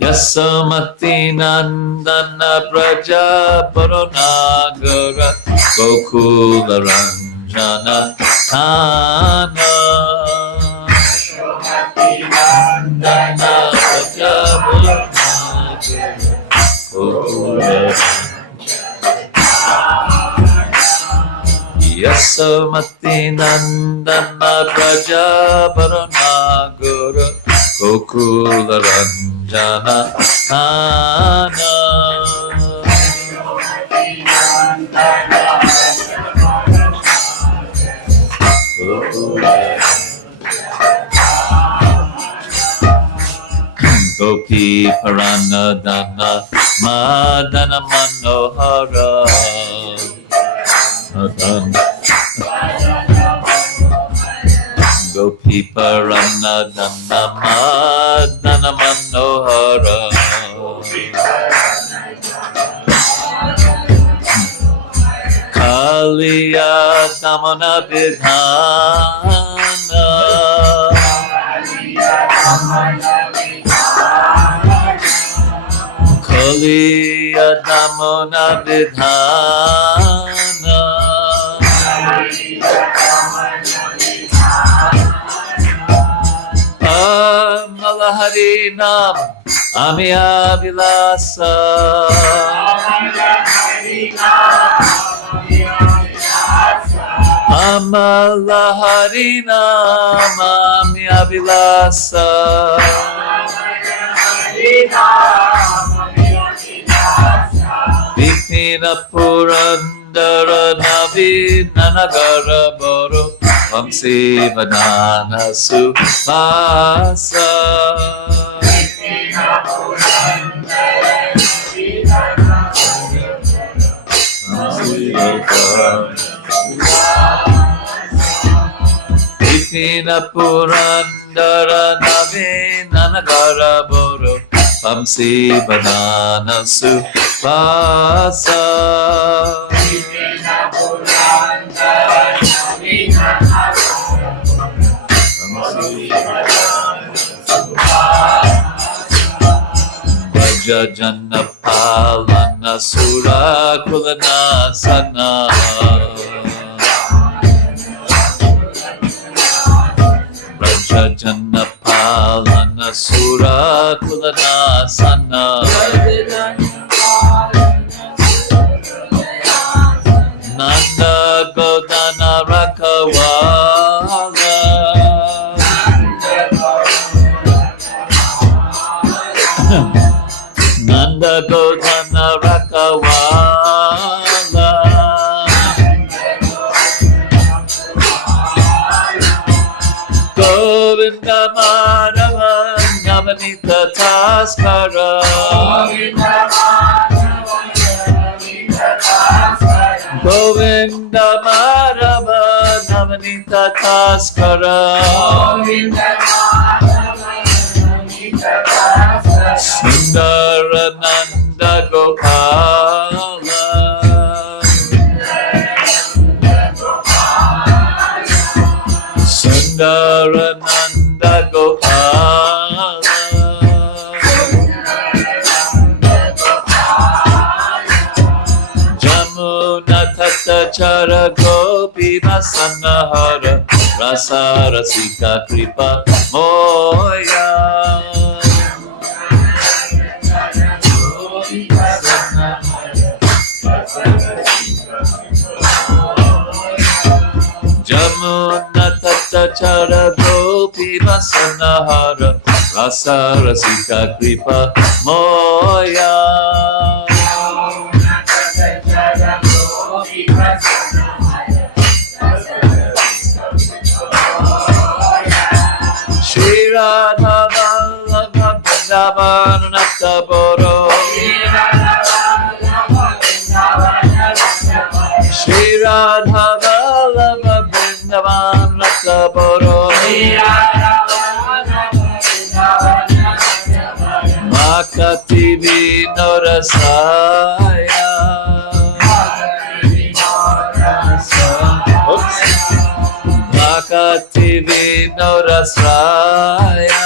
Yasamati Nandana Praja Paranagara Gokula Ranjana Thana Nandana Praja Paranagara Gokula Yasamati Nandana Praja Paranagara Gokula Ranjana Thana Gopi Paranadana Madana Manohara Gopi Paranadana Madana Manohara Kaliya Damana Vidhana Kaliya Damana Vidhana Amalahari Nam Amiya Vilasa Amalahari Nam Amiya Vilasa Vipina Purandara Navinanagara Boro Vamsi Vanana Supasa Vipina Purandara Navinanagara Boro Vamsi Vanana Supasa Vaja Jana Palana Sura Kulana Sana Vaja Jana Palana Sura Kulana Sana Nanda Godana Rakawala Nanda Godana Rakawala Govinda Madhava Navanita Taskara Govinda Madhava Navanita Taskara Sundarananda Gopala Sundarananda Gopala Jamuna Tata Chara Gopi Vasanahara Rasa Rasika Kripa Moya Jamuna Tata Chara Gopi Vasanahara Rasa Rasika Kripa Moya Shri Radha Vallabha Vrindavan Nata Boro Shri Radha Vallabha Vrindavan Nata Boro Makati Vinorasaya Makati Vinodasraya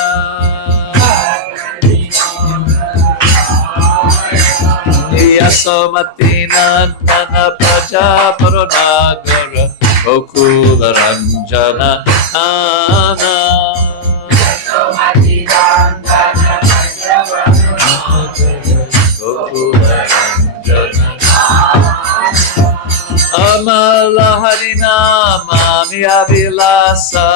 Yasomatinandana Praja Paronagara Gokula Ranjana Nana Gokula Ranjana Amala Harinama Miyavilasa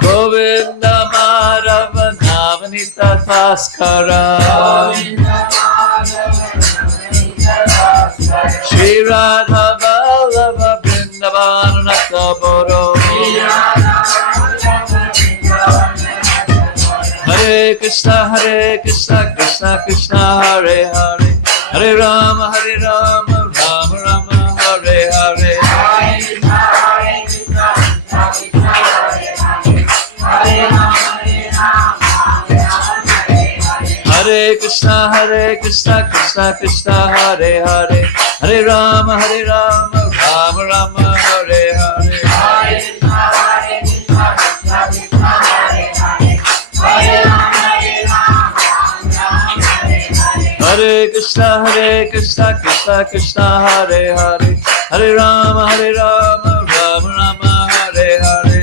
Govinda Madhava Namanita Taskara Shri Radha Vallabha Vrindavan Nathaboro Hare Krishna Krishna Krishna Hare Hare Hare Rama Rama Rama Hare Hare Hare Krishna Krishna Krishna Hare Hare Hare Rama Rama Rama Hare Hare Hare Krishna Krishna Hare Hare Hare Rama Rama Rama Hare Hare Hare Krishna Krishna Krishna Hare Hare Hare Rama Rama Rama Hare Hare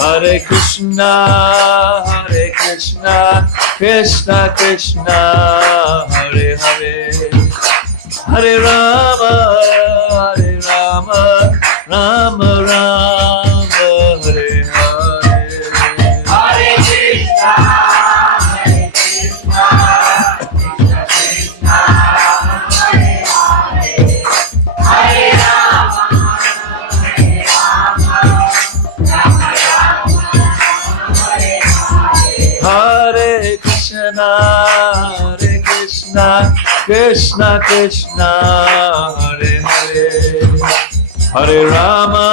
Hare Krishna Krishna Krishna Hare Hare Hare Rama Rama Rama Hare Hare Hare Krishna Krishna Hare Hare Rama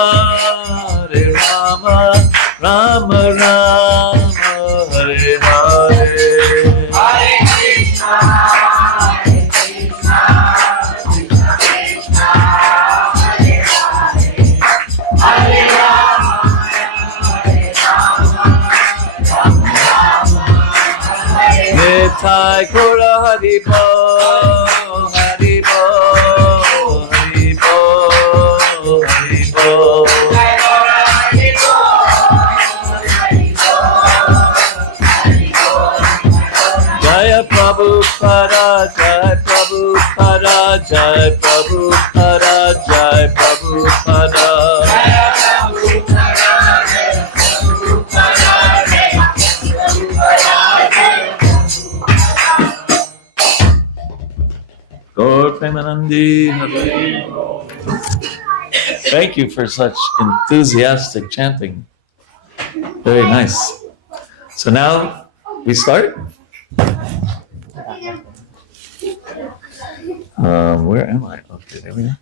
Nitai Kora Haribo Haribo Haribo Haribo Jaya Prabhupada Jaya Prabhupada Jaya Prabhupada Jaya Prabhupada Gaur Premanandi Hare. Thank you for such enthusiastic chanting. Very nice. So now we start. Where am I? Okay, there we are.